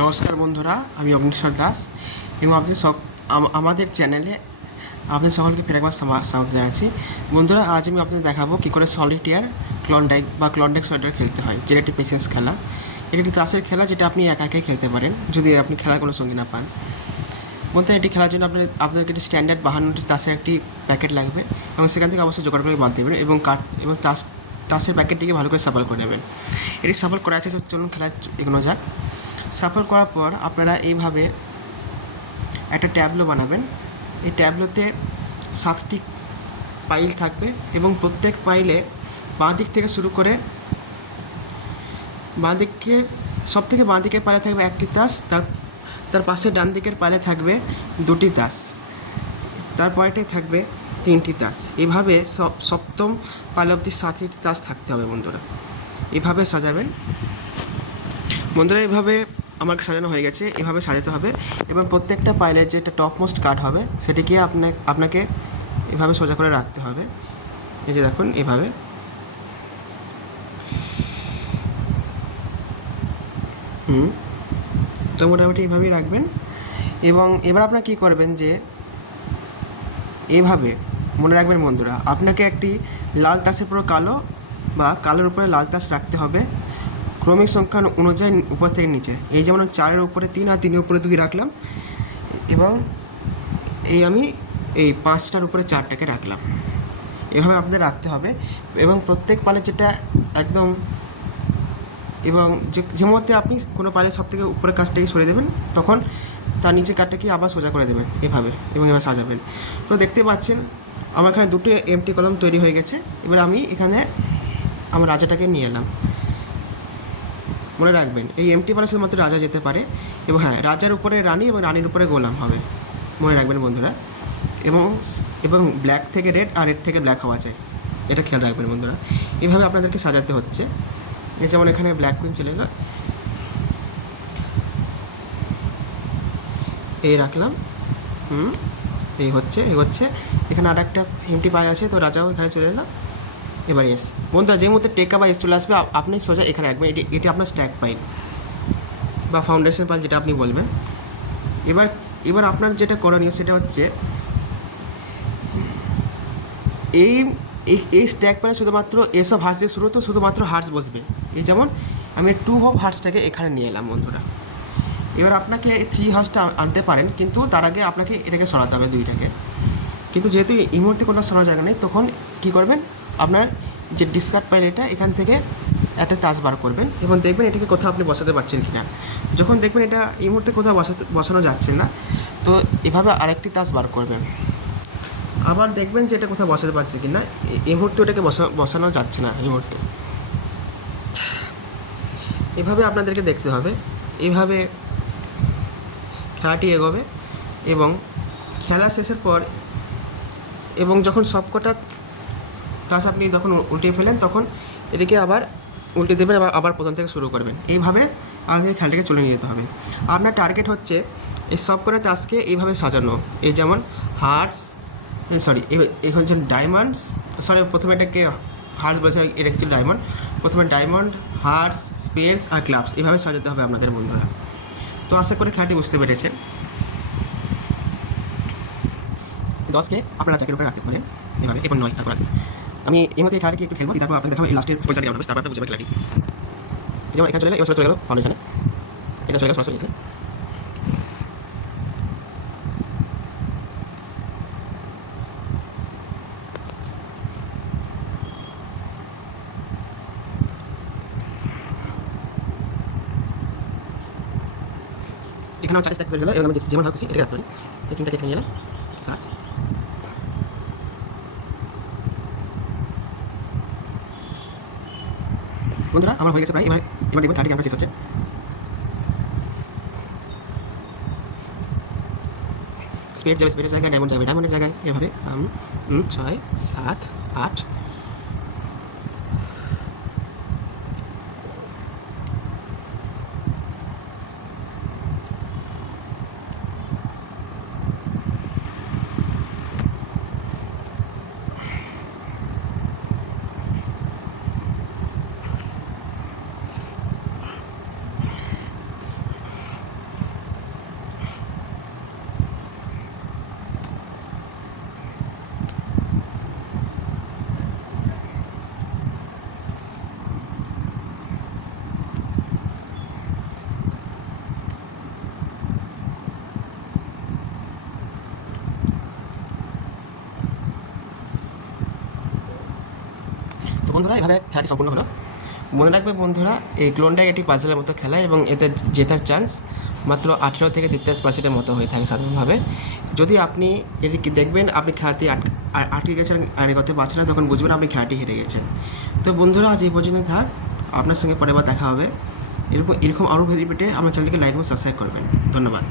নমস্কার বন্ধুরা, আমি অগ্নিশ্বর দাস এবং আমাদের চ্যানেলে আপনাদের সকলকে ফের একবার স্বাগত জানাচ্ছি। বন্ধুরা, আজ আমি আপনাদের দেখাবো কী করে সলিটিয়ার ক্লন্ডাইক বা ক্লন্ডাইক সলিটার খেলতে হয়, যেটা একটি পেশেন্স খেলা। এটি একটি তাসের খেলা, যেটা আপনি একা একাই খেলতে পারেন যদি আপনি খেলার কোনো সঙ্গী না পান। বন্ধুরা, এটি খেলার জন্য আপনাদেরকে একটি স্ট্যান্ডার্ড 52টি তাসের একটি প্যাকেট লাগবে এবং সেখান থেকে অবশ্যই জোগাড় করে বাদ দেবেন এবং তাসের প্যাকেটটিকে ভালো করে সাফল করে নেবেন। এটি সাফল করা আছে, চলুন খেলা এগোনো যাক। সাফল করার পর আপনারা এইভাবে একটা ট্যাবলো বানাবেন। এই ট্যাবলোতে 7টি পাইল থাকবে এবং প্রত্যেক পাইলে বাঁ দিক থেকে শুরু করে সব থেকে বাঁ দিকের পাইলে থাকবে একটি তাস, তার পাশে ডান দিকের পাইলে থাকবে 2টি তাস, তারপরেটাই থাকবে 3টি তাস। এভাবে সপ্তম পাইল অবধি 7টি তাস থাকতে হবে বন্ধুরা। এভাবে সাজাবেন বন্ধুরা। এভাবে আমার সাজানো হয়ে গেছে। এভাবে সাজাতে হবে এবং প্রত্যেকটা পাইলের যেটা টপমোস্ট কার্ড হবে সেটিকে আপনাকে এভাবে সোজা করে রাখতে হবে। এই যে দেখুন, এভাবে তো মোটামুটি এইভাবেই রাখবেন। এবং এবার আপনারা কী করবেন যে এইভাবে মনে রাখবেন বন্ধুরা, আপনাকে একটি লাল তাসের পুরো কালো বা কালোর উপরে লাল তাস রাখতে হবে ক্রমিক সংখ্যা অনুযায়ী উপর থেকে নিচে। এই যেমন 4-এর উপরে 3 আর 3-এর উপরে 2 রাখলাম এবং আমি এই 5টার উপরে 4টাকে রাখলাম। এভাবে আপনাদের রাখতে হবে এবং প্রত্যেক পালে যেটা একদম এবং যে মুহূর্তে আপনি কোনো পালে সব থেকে উপরের কাজটাকে সরিয়ে দেবেন, তখন তার নিচে কাঠটাকে আবার সোজা করে দেবেন এভাবে এবং এভাবে সাজাবেন। তো দেখতে পাচ্ছেন আমার এখানে 2টি এমটি কলাম তৈরি হয়ে গেছে। এবার আমি এখানে আমার রাজাটাকে নিয়ে এলাম। মনে রাখবেন, এই এমটি পালে শুধুমাত্র রাজা যেতে পারে এবং হ্যাঁ, রাজার উপরে রানী এবং রানীর উপরে গোলাম হবে, মনে রাখবেন বন্ধুরা। এবং ব্ল্যাক থেকে রেড আর রেড থেকে ব্ল্যাক হওয়া চাই, এটা খেয়াল রাখবেন বন্ধুরা। এভাবে আপনাদেরকে সাজাতে হচ্ছে। এই যেমন এখানে ব্ল্যাক কুইন চলে এলো, এই রাখলাম। এই হচ্ছে এখানে আর একটা এমটি পাই আছে, তো রাজাও এখানে চলে এলো। এবার এস বন্ধুরা, যে মুহূর্তে টেকা বা এস চলে আসবে আপনি সোজা এখানে রাখবেন। এটি আপনার স্ট্যাক পাইল বা ফাউন্ডেশন পাইল, যেটা আপনি বলবেন। এবার আপনার যেটা করণীয় সেটা হচ্ছে এই স্ট্যাক পাইলে শুধুমাত্র এসব হার্টস দিয়ে শুরু, তো শুধুমাত্র হার্টস বসবে। এই যেমন আমি 2 অফ হার্টসটাকে এখানে নিয়ে এলাম বন্ধুরা। এবার আপনাকে 3 হার্টসটা আনতে পারেন, কিন্তু তার আগে আপনাকে এটাকে সরাতে হবে 2টাকে। কিন্তু যেহেতু এই মুহূর্তে কোনো সরানো জায়গা নেই, তখন কী করবেন, আপনার যে ডিসকার্ড পাইল এটা এখান থেকে একটা তাস বার করবেন এবং দেখবেন এটাকে কোথাও আপনি বসাতে পারছেন কি না। যখন দেখবেন এটা এই মুহূর্তে কোথাও বসানো যাচ্ছে না, তো এভাবে আরেকটি তাস বার করবেন। আবার দেখবেন যে এটা কোথাও বসাতে পারছে কি না। এই মুহূর্তে ওটাকে বসানো যাচ্ছে না এই মুহূর্তে। এভাবে আপনাদেরকে দেখতে হবে। এইভাবে খেলাটি এগোবে এবং খেলা শেষের পর এবং যখন সবকটা তাস আপনি যখন উল্টে ফেলেন, তখন এটাকে আবার উল্টে দেবেন, আবার প্রথম থেকে শুরু করবেন। এইভাবে আমাদের খেলাটাকে চলে নিয়ে যেতে হবে। আপনার টার্গেট হচ্ছে এই সবকটা তাসকে এইভাবে সাজানো। এই যেমন হার্টস, এখন হচ্ছে ডায়মন্ডস, প্রথমে এটাকে হার্টস বলছে, এটা হচ্ছে ডায়মন্ড। প্রথমে ডায়মন্ড, হার্টস, স্পেস আর ক্লাবস, এভাবে সাজাতে হবে আপনাদের বন্ধুরা। তো আশা করি খেলাটি বুঝতে পেরেছেন। 10কে আপনারা চাকের উপরে রাখতে পারেন এভাবে, এবং 9 তারপর আসবে। আমি এই মধ্যে খেলাটি একটু খেলবো, তারপর আপনাদের দেখাবো এই লাস্টের পয়সাটি কেমন হবে, তারপর আপনারা বুঝতে পারবেন খেলাটি। যেমন এখানে চলে এলো, এবার চলে গেল ফাউন্ডেশনে, এটা চলে গেল সরাসরি এখানে। এখানে 40 টাকা চলে গেলো। এবার আমি যেমন ভাবছি এটাকে রাখতে পারি। এই 3টাকে এখানে নিয়ে এলাম 7। বন্ধুরা, আমার হয়ে গেছে প্রায়। এবার দেখবেন খেলাটি কেমন শেষ হচ্ছে। স্পেড যাবে স্পেডের জায়গায়, ডায়মন্ড যাবে ডায়মন্ডের জায়গায়, এভাবে 6, 7, 8। তো বন্ধুরা এভাবে খেলাটি সম্পূর্ণ হলো। মনে রাখবে বন্ধুরা, এই ক্লোনডাগ একটি পাজলের মতো খেলা এবং এতে জেতার চান্স মাত্র 18 থেকে 43% মতো হয়ে থাকে সাধারণভাবে। যদি আপনি এটি দেখবেন আপনি খেলাটি আটকে গেছেন আর এগোতে পারছেন না, তখন বুঝবেন আপনি খেলাটি হেরে গেছেন। তো বন্ধুরা আজ এই পর্যন্ত থাক, আপনার সঙ্গে পরের বার দেখা হবে। এরকম আরও ভিডিও পেতে আমার চ্যানেলকে লাইক এবং সাবস্ক্রাইব করবেন। ধন্যবাদ।